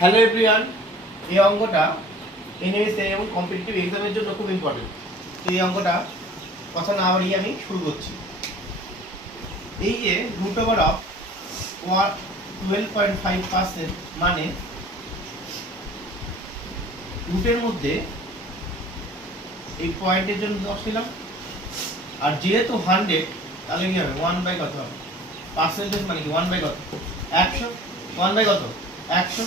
Hello everyone, এই অঙ্কটা NSA এবং কম্পিটিটিভ এক্সামের জন্য খুব ইম্পর্টেন্ট। তো এই অঙ্কটা কথা না বাড়িয়ে আমি শুরু করছি। এই যে রুট ওভার অফ 12.5% মানে রুটের মধ্যে এই পয়েন্টের জন্য 10 নিলাম, আর যেহেতু 100 তাহলে কি হবে 1 বাই কত হবে, পার্সেন্টেজ মানে কি 1 বাই কত 100, 1 বাই কত 100,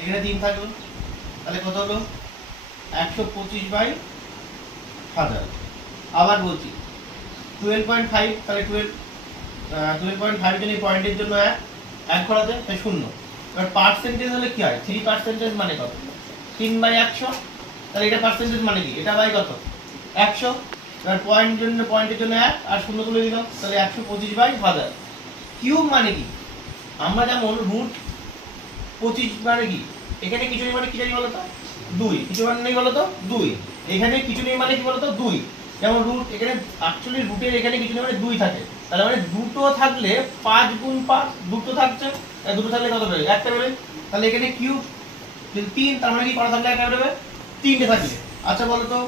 এখানে 3 থাকলো তাহলে কত হলো 125 বাই 1000। আবার বলছি 12.5 তাহলে 12.5 জন্য এই পয়েন্টের জন্য 1 করাতে তাই 0। এবার পার্সেন্টেজ হলে কি হয় 3% মানে কত 3 বাই 100, তাহলে এটা পার্সেন্টেজ মানে কি এটা বাই কত 100। এবার পয়েন্টের জন্য 1 আর 0 তুলে দিলাম তাহলে 125 বাই 1000। কিউব মানে কি আমরা যেমন রুট 25 মানে কি এখানে কিছু নেই মানে কি জানি বলো তো 2, কিছু মানে নেই বলো তো 2, এখানে কিছু নেই মানে কি বলো তো 2। যেমন রুট এখানে অ্যাকচুয়ালি রুটের এখানে কিছু নেই মানে 2 থাকে, তাহলে মানে দুটো থাকলে 5 গুণ 5 দুটো থাকছে, দুটো থাকলে কত বেরোবে একটা বেরোবে। তাহলে এখানে কিউব 3 তার মানে কি করা থাকলে একটা বেরোবে 3টে থাকলে। আচ্ছা বলো তো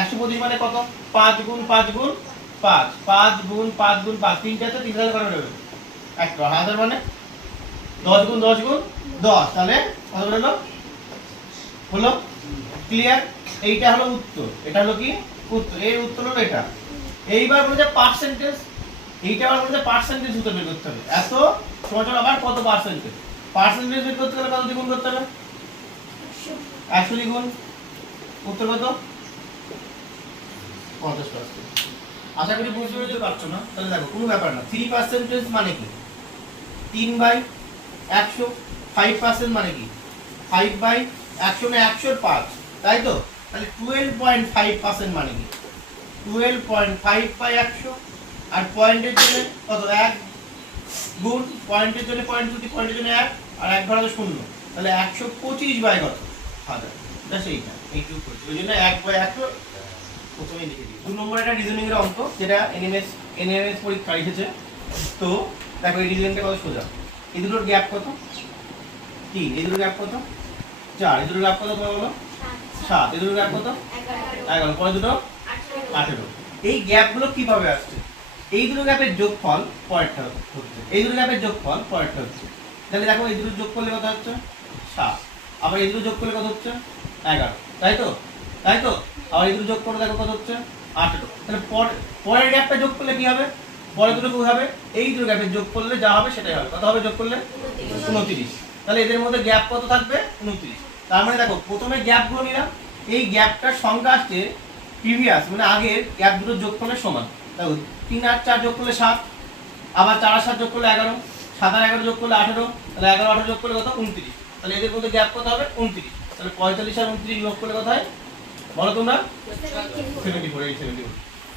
125 মানে কত 5 গুণ 5 গুণ 5, 5 গুণ 5 গুণ 5 3টে আছে 3 থাকলে কত বেরোবে একটা। 1000 মানে 10 গুণ 10 গুণ 10, তাহলে কত বেরোলো হলো ক্লিয়ার। এইটা হলো উত্তর, এটা হলো কি উত্তর, এর উত্তর হলো এটা। এইবার বলে যে পার্সেন্টেজ, এইটা আবার বলে যে পার্সেন্টেজ উত্তর বের করতে হবে। এত সময় আবার কত পার্সেন্টেজ, পার্সেন্টেজ বের করতে গেলে কত দ্বিগুণ করতে হবে 100 দ্বিগুণ, উত্তর কত 50%। আশা করি বুঝতে পারছো না, তাহলে দেখো কোনো ব্যাপার না। 3% মানে কি 3 বাই 100, 5% মানে কি 5 বাই 100 না 105, তাই তো। তাহলে 12.5% মানে কি 12.5 বাই 100, আর পয়েন্টের জন্য কত 1 গুণ পয়েন্টের জন্য পয়েন্ট দুটি, পয়েন্টের জন্য 1 আর 1 ঘর 0, তাহলে 125 বাই কত 1000। এটা সেইটা এইটুকু করছি, ওই জন্য 1 বাই 100 প্রথমে লিখে দিই। 2 নম্বর একটা রিজনিং এর অঙ্ক যেটা এনএমএস পরীক্ষা এসেছে। তো দেখো এই রিজনিংটা কত সোজা। এই দুটোর গ্যাপ কত 3, এই দুটোর গ্যাপ কত 4, এই দুটোর গ্যাপ কত তোমরা বলো 7, এই দুটোর গ্যাপ কত 11, পরে দুটো 18। এই গ্যাপগুলো কিভাবে আসছে, এই দুটো গ্যাপের যোগফল পরেরটা হচ্ছে, এই দুটো গ্যাপের যোগফল পরেরটা হচ্ছে। তাহলে দেখো এই দুটো যোগ করলে কত হচ্ছে 7, আবার এই দুটো যোগ করলে কত হচ্ছে 11, তাই তো তাই তো। আবার এই দুটো যোগ করলে দেখো কত হচ্ছে 18। তাহলে পরের গ্যাপটা যোগ করলে কি হবে, পরের দুটো কি হবে এই দুটো গ্যাপের যোগ করলে যা হবে সেটাই হবে। কত হবে যোগ করলে 29। তাহলে এদের মধ্যে গ্যাপ কত থাকবে 29। তার মানে দেখো প্রথমে গ্যাপগুলো নিলাম, এই গ্যাপটার সংখ্যা আসছে প্রিভিয়াস মানে আগের গ্যাপ দুটো যোগ করলে সমান। দেখো 3 আর 4 যোগ করলে 7, আবার 4 আর 7 যোগ করলে 11, 7 আর 11 যোগ করলে 18, তাহলে 11 18 যোগ করলে কত 29। তাহলে এদের মধ্যে গ্যাপ কত হবে 29। তাহলে 45 আর 29 যোগ করলে কত হয় বলো তোমরা 74।